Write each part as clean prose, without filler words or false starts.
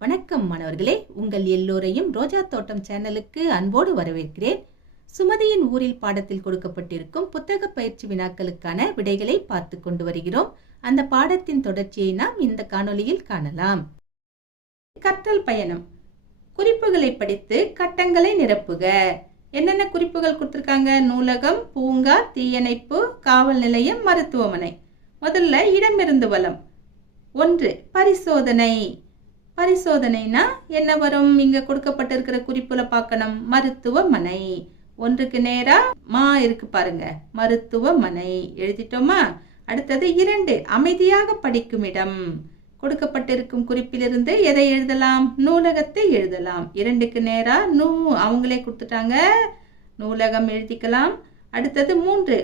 வணக்கம் மாணவர்களே, உங்கள் எல்லோரையும் ரோஜா தோட்டம் சேனலுக்கு அன்போடு வரவேற்கிறேன். சுமதியின் ஊரில் பாடத்தில் கொடுக்கப்பட்டிருக்கும் புத்தக பயிற்சி வினாக்களுக்கான விடைகளை பார்த்து கொண்டு வருகிறோம். அந்த பாடத்தின் தொடர்ச்சியை நாம் இந்த காணொளியில் காணலாம். கற்றல் பயணம். குறிப்புகளை படித்து கட்டங்களை நிரப்புக. என்னென்ன குறிப்புகள் கொடுத்திருக்காங்க? நூலகம், பூங்கா, தீயணைப்பு, காவல் நிலையம், மருத்துவமனை. முதல்ல இடமிருந்து வலம். 1. பரிசோதனை. பரிசோதனைனா என்ன வரும்? இங்க கொடுக்கப்பட்டிருக்கிற குறிப்புல பார்க்கணும். மருத்துவமனை. 1க்கு நேரா மா இருக்கு பாருங்க, மருத்துவமனை எழுதிட்டோமா? அடுத்தது 2. அமைதியாக படிக்கும் இடம். கொடுக்கப்பட்டிருக்கும் குறிப்பிலிருந்து எதை எழுதலாம்? நூலகத்தை எழுதலாம். 2க்கு நேரா அவங்களே கொடுத்துட்டாங்க, நூலகம் எழுதிக்கலாம். அடுத்தது 3.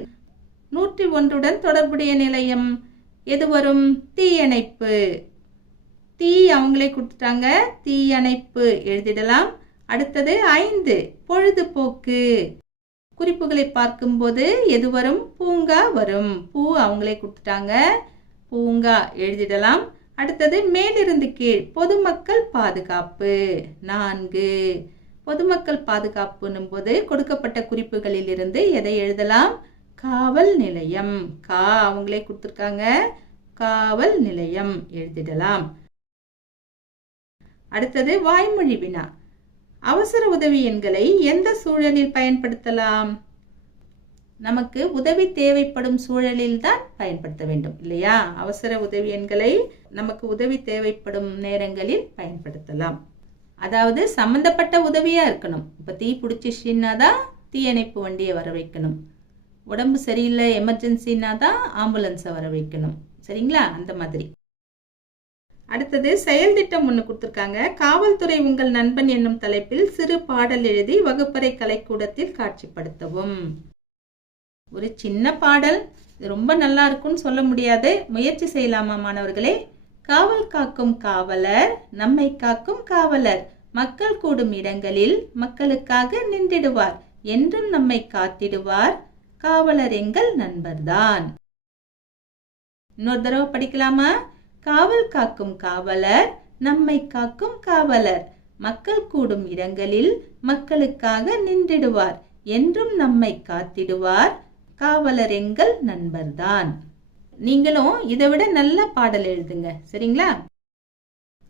101உடன் தொடர்புடைய நிலையம் எது வரும்? தீயணைப்பு. தீ அவங்களே கொடுத்துட்டாங்க, தீயணைப்பு எழுதிடலாம். அடுத்தது 5. பொழுதுபோக்கு. குறிப்புகளை பார்க்கும்போது எது வரும்? பூங்கா வரும். பூ அவங்களே கொடுத்துட்டாங்க, பூங்கா எழுதிடலாம். அடுத்தது மேலிருந்து கீழ், பொதுமக்கள் பாதுகாப்பு. 4. பொதுமக்கள் பாதுகாப்புன்னும் போது கொடுக்கப்பட்ட குறிப்புகளில் இருந்து எதை எழுதலாம்? காவல் நிலையம். அவங்களே கொடுத்துருக்காங்க, காவல் நிலையம் எழுதிடலாம். அடுத்தது வாய்மொழி வினா. அவசர உதவி எண்களை எந்த சூழலில் பயன்படுத்தலாம்? நமக்கு உதவி தேவைப்படும் சூழலில் தான் பயன்படுத்த வேண்டும் இல்லையா? அவசர உதவி எண்களை நமக்கு உதவி தேவைப்படும் நேரங்களில் பயன்படுத்தலாம். அதாவது சம்பந்தப்பட்ட உதவியா இருக்கணும். இப்ப தீ பிடிச்சிச்சுன்னா தான் தீயணைப்பு வண்டியை வர வைக்கணும். உடம்பு சரியில்லை, எமர்ஜென்சின்னா தான் ஆம்புலன்ஸை வர வைக்கணும். சரிங்களா? அந்த மாதிரி. அடுத்தது செயல் திட்டம் ஒன்று கொடுத்துருக்காங்க. காவல்துறை உங்கள் நண்பன் என்னும் தலைப்பில் சிறு பாடல் எழுதி வகுப்பறை கலைக்கூடத்தில் காட்சிப்படுத்தவும். ஒரு சின்ன பாடல், ரொம்ப நல்லா இருக்கும்னு சொல்ல முடியாது. முயற்சி செய்யலாமா மாணவர்களே? காவல் காக்கும் காவலர், நம்மை காக்கும் காவலர், மக்கள் கூடும் இடங்களில் மக்களுக்காக நின்றிடுவார், என்றும் நம்மை காத்திடுவார், காவலர் எங்கள் நண்பர்தான். இன்னொரு தடவை படிக்கலாமா? காவல் காக்கும் காவலர், நம்மை காக்கும் காவலர், மக்கள் கூடும் இடங்களில் மக்களுக்காக நின்றிடுவார், என்றும் நம்மை காத்திடுவார், காவலர் எங்கள் நண்பர்தான். நீங்களும் இதை விட நல்ல பாடல் எழுதுங்க. சரிங்களா?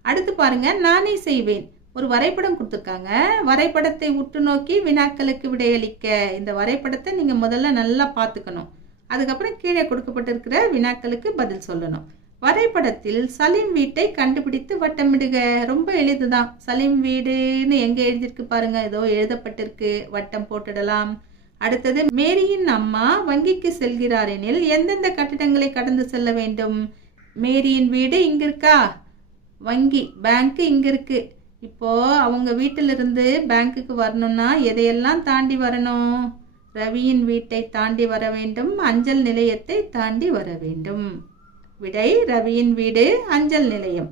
அடுத்து பாருங்க, நானே செய்வேன். ஒரு வரைபடம் கொடுத்துருக்காங்க. வரைபடத்தை உற்று நோக்கி வினாக்களுக்கு விடையளிக்க. இந்த வரைபடத்தை நீங்க முதல்ல நல்லா பார்த்துக்கணும். அதுக்கப்புறம் கீழே கொடுக்கப்பட்டிருக்கிற வினாக்களுக்கு பதில் சொல்லணும். வரைபடத்தில் சலீம் வீட்டை கண்டுபிடித்து வட்டமிடுக. ரொம்ப எளிதுதான். சலீம் வீடுன்னு எங்க எழுதிருக்கு பாருங்க, ஏதோ எழுதப்பட்டிருக்கு, வட்டம் போட்டுடலாம். அடுத்தது, மேரியின் அம்மா வங்கிக்கு செல்கிறார் எனில் எந்தெந்த கட்டிடங்களை கடந்து செல்ல வேண்டும்? மேரியின் வீடு இங்க இருக்கா, வங்கி பேங்க் இங்க இருக்கு. இப்போ அவங்க வீட்டிலிருந்து பேங்க்குக்கு வரணும்னா எதையெல்லாம் தாண்டி வரணும்? ரவியின் வீட்டை தாண்டி வர வேண்டும், அஞ்சல் நிலையத்தை தாண்டி வர வேண்டும். விடை ரவியின் வீடு, அஞ்சல் நிலையம்.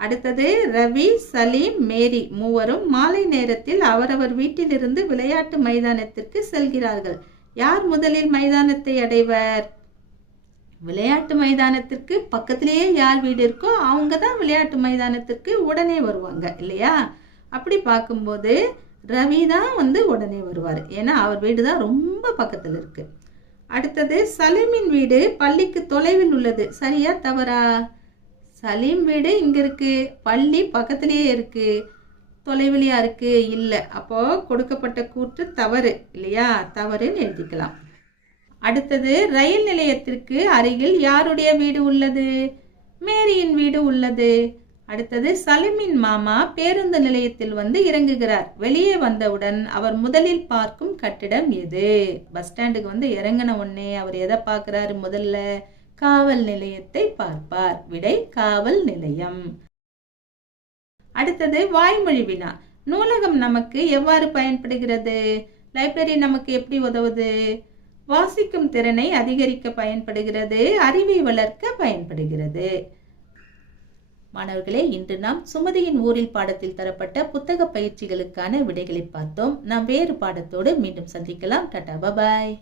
அடுத்தது, ரவி, சலீம், மேரி மூவரும் மாலை நேரத்தில் அவரவர் வீட்டிலிருந்து விளையாட்டு மைதானத்திற்கு செல்கிறார்கள். யார் முதலில் மைதானத்தை அடைவர்? விளையாட்டு மைதானத்திற்கு பக்கத்திலேயே யார் வீடு இருக்கோ அவங்க தான் விளையாட்டு மைதானத்திற்கு உடனே வருவாங்க இல்லையா? அப்படி பார்க்கும்போது ரவி தான் உடனே வருவார். ஏன்னா அவர் வீடு தான் ரொம்ப பக்கத்தில் இருக்கு. அடுத்தது, சலீமின் வீடு பள்ளிக்கு தொலைவில் உள்ளது. சரியா தவறா? சலீம் வீடு இங்க இருக்கு, பள்ளி பக்கத்திலேயே இருக்கு, தொலைவிலையா இருக்கு? இல்லை. அப்போ கொடுக்கப்பட்ட கூற்று தவறு இல்லையா? தவறுன்னு எழுதிக்கலாம். அடுத்தது, ரயில் நிலையத்திற்கு அருகில் யாருடைய வீடு உள்ளது? மேரியின் வீடு உள்ளது. அடுத்தது, சலீமின் மாமா பேருந்து நிலையத்தில் இறங்குகிறார். வெளியே வந்தவுடன் அவர் முதலில் பார்க்கும் கட்டிடம் எது? பஸ் ஸ்டாண்டுக்கு இறங்கின உடனே அவர் எதை பார்க்கிறாரு? முதல்ல காவல் நிலையத்தை பார்ப்பார். விடை காவல் நிலையம். அடுத்தது, வாய்மொழி வினா. நூலகம் நமக்கு எவ்வாறு பயன்படுகிறது? லைப்ரரி நமக்கு எப்படி உதவுது? வாசிக்கும் திறனை அதிகரிக்க பயன்படுகிறது, அறிவை வளர்க்க பயன்படுகிறது. மாணவர்களே, இன்று நாம் சுமதியின் ஊரில் பாடத்தில் தரப்பட்ட புத்தக பயிற்சிகளுக்கான விடைகளை பார்த்தோம். நாம் வேறு பாடத்தோடு மீண்டும் சந்திக்கலாம். டாடா, பாய்.